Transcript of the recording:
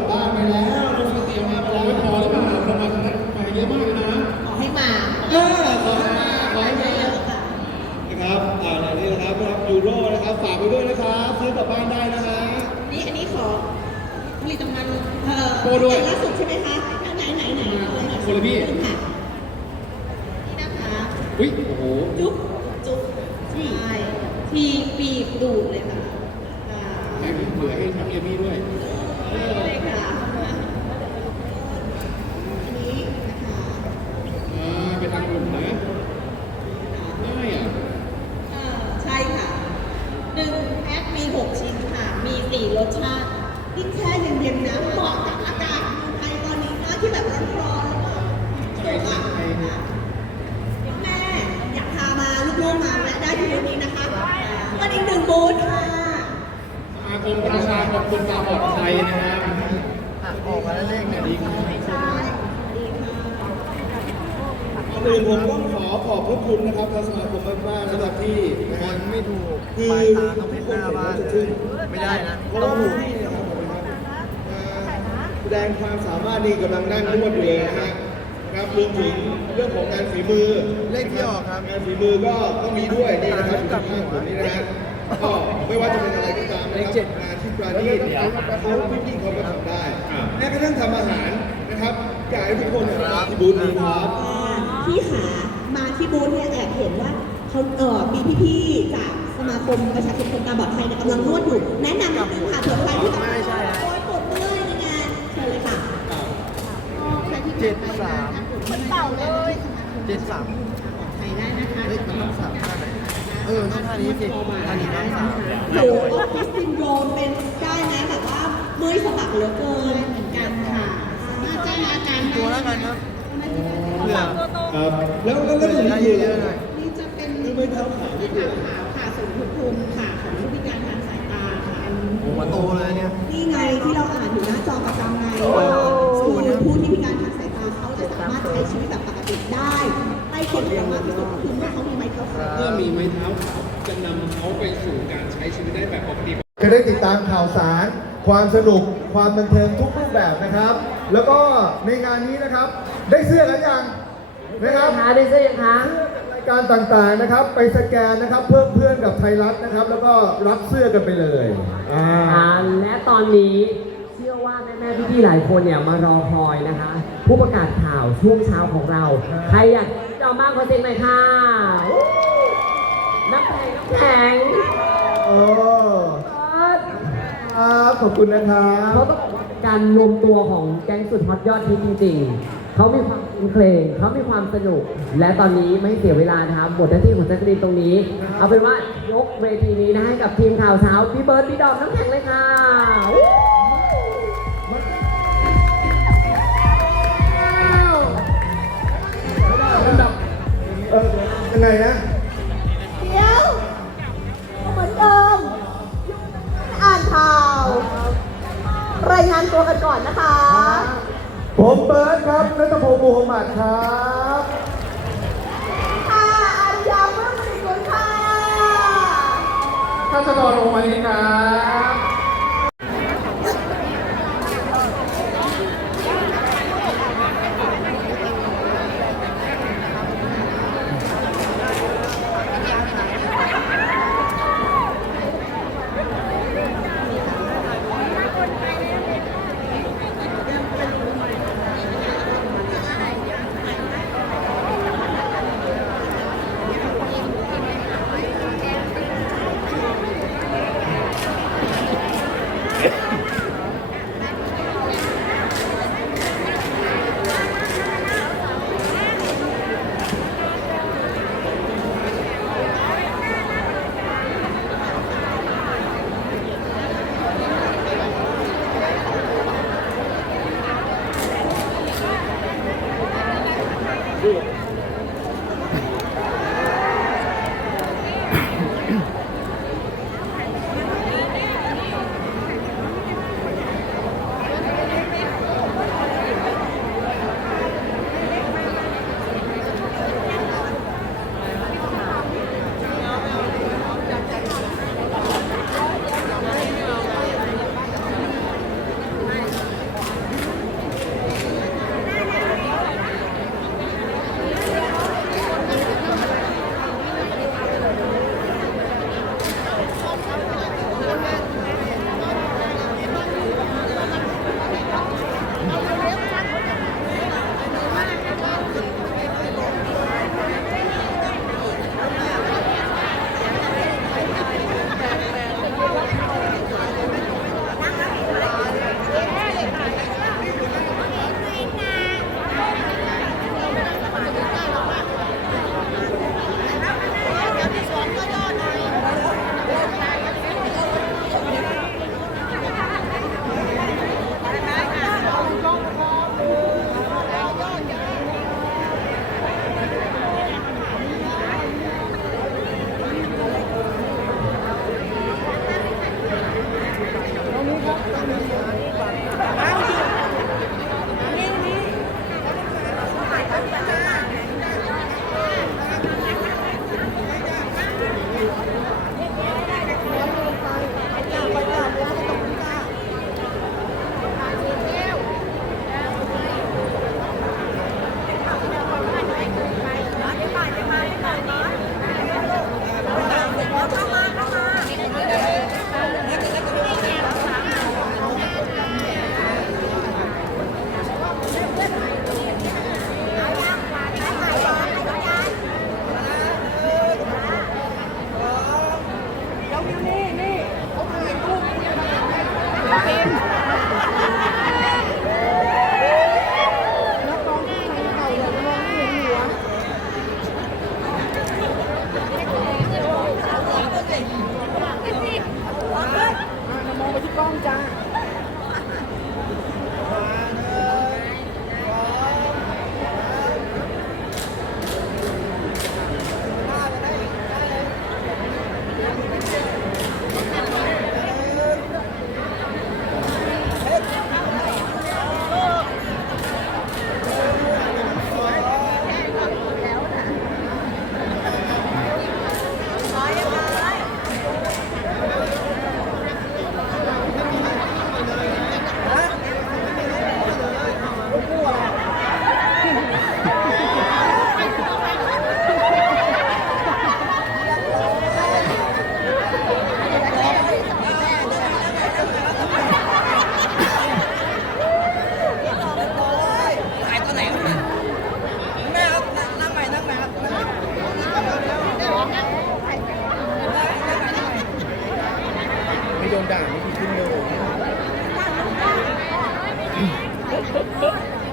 ลับบ้านไปแล้วเราเตรียมมาไปแล้วไม่พอหรือเปล่าเรามาขนาดไปเยอะมากนะขอให้มาขอให้มาขอให้มานะครับอ่าอย่านี้นะครับรับยูโรนะครับฝากไปด้วยนะครับซื้อกลับบ้านได้นะฮะนี่อันนี้ขอผลิตภัณฑ์เอ่อโปรด้วยล่าสุดใช่ไหมคะไหนไหนไหนคนละพี่ค่ะนี่นะคะอุ้ยโอ้โหจุ๊บจุ๊บที่ทีปีบดูดเลยค่ะให้เผื่อให้ทางเอมี่ด้วย เลยค่ะอันนี้นะคะ อ่าเป็นทางกลุ่มนะได้อะ เอ่อใช่ค่ะหนึ่งแพ็คมีหกชิ้นค่ะ มีสี่รสชาติยิ่งแช่เย็นๆนะเหมาะกับอากาศเมืองไทยตอนนี้นะที่แบบร้อนๆแล้วก็ถูกอะค่ะแม่อยากพามาลูกๆมาแวะได้ที่บูธนี้นะคะวันอีกหนึ่งบูธค่ะ สมาคมประชา คมคนตาบอดไทยนะครับออกมาแล้วเลขเนี่ยดีครับใช่ดีค่ะก่อนอื่นผมต้องขอขอบพระคุณนะครับทางสมาคมมากๆนะครับที่นะคฮะนไม่ถูกคือปลายตาต้องเพชรหน้าบ้านเลยไม่ได้นะต้ต้อองงถูที่นะครับผมนะครับแสดงความสามารถนี่กำลังนั่งนวดอยู่เลยนะฮะนะครับรวมถึงเรื่องของงานฝีมือ เลขที่ออกครับงานฝีมือก็ก็มีด้วยนี่นะครับอยู่ข้างผมนี่นะฮะ ก็ไม่ว่าจะเป็นอะไรก็ตามนะครับงานที่ปราณีตเขาพี่ๆเขาก็ทำได้แม้กระทั่งทำอาหารนะครับอยากให้ทุกคนเนี่ยมาที่บูธนี้ครับพี่ขามาที่บูธเนี่ยแอบเห็นว่าเขาเออมีพี่ๆจากสมาคมประชาชนคนตาบอดไทยเนี่ยกำลังนวดอยู่แนะนำนิดนึงค่ะเผื่อใครที่แบบไม่ใช่นะโอ๊ยปวดเมื่อยในงานเชิญเลยค่ะเจ็ดสามคนเต่าเลยเจ็ดสามไทยได้นะคะเฮ้ยมันต้องสามท่าไหน เออต้องท่านี้สิท่านี้ต้องสามหรือออฟฟิศซินโดรมเป็นได้นะแบบว่าเมื่อยสะบักเหลือเกินเหมือนกันค่ะสามารถแจ้งอาการตัวแล้วกันครับเพื่อครับแล้วแล้วแล้วอย่างได้นี้เยคืออะๆหน่อยนี่จะเป็นคือไม่เท้าขาวนี่คือขาวค่ะสูงทุกภูมิค่ะของผู้พิการทางสายตาค่ะโอ้มาโตเลยเนี่ยนี่ไงที่เราอ่านอยู่หน้าจอประจำไงโอ้ว่าคือผู้ที่พิการทางสายตาเขาจะสามารถใช้ชีวิตแบบปกติได้ใกล้เคียงกับมากที่สุดคือเมื่อเขา มีไมโครโฟนเมื่อมีไม้เท้าขาวจะนำเขาไปสู่การใช้ชีวิตได้แบบปกติจะได้ติดตามข่าวสาร ความสนุก ความบันเทิงทุกรูปแบบนะครับ แล้วก็ในงานนี้นะครับ ได้เสื้อกันยังนะครับคะได้เสื้อยังคะรายการต่างๆนะครับ ไปสแกนนะครับ เพิ่มเพื่อนกับไทยรัฐนะครับ แล้วก็รับเสื้อกันไปเลยอ่าอ่าและตอนนี้เชื่อว่าแม่แม่พี่ๆหลายคนเนี่ยมารอคอยนะคะ ผู้ประกาศข่าวช่วงเช้าของเราใครอยากจะ เอามากกว่าเสียงหน่อยค่ะน้ำแข็งน้ำแข็งโอ้เอิร์ธครับขอบคุณนะครับเขาต้องบอกว่าเป็นการรวมตัวของแก๊งสุดฮอตยอดฮิตจริงๆ เขามีความคุ้นเครงเขามีความสนุก และตอนนี้ไม่เสียเวลานะคะหมดหน้าที่ของแจ็คกรีนตรงนี้ เอาเป็นว่ายกเวทีนี้นะให้กับทีมข่าวเช้าพี่เบิร์ดพี่ดอมน้ำแข็งเลยค่ะ ไงนะ เดี๋ยวเหมือนเดิมอ่านข่าว รายงานตัวกันก่อนนะคะ ผมเบิร์ดครับนัทพงศ์มูฮัมหมัดครับค่ะอาริยาเมื่อมณีกุลค่ะ ข้าสกรโอมานีครับ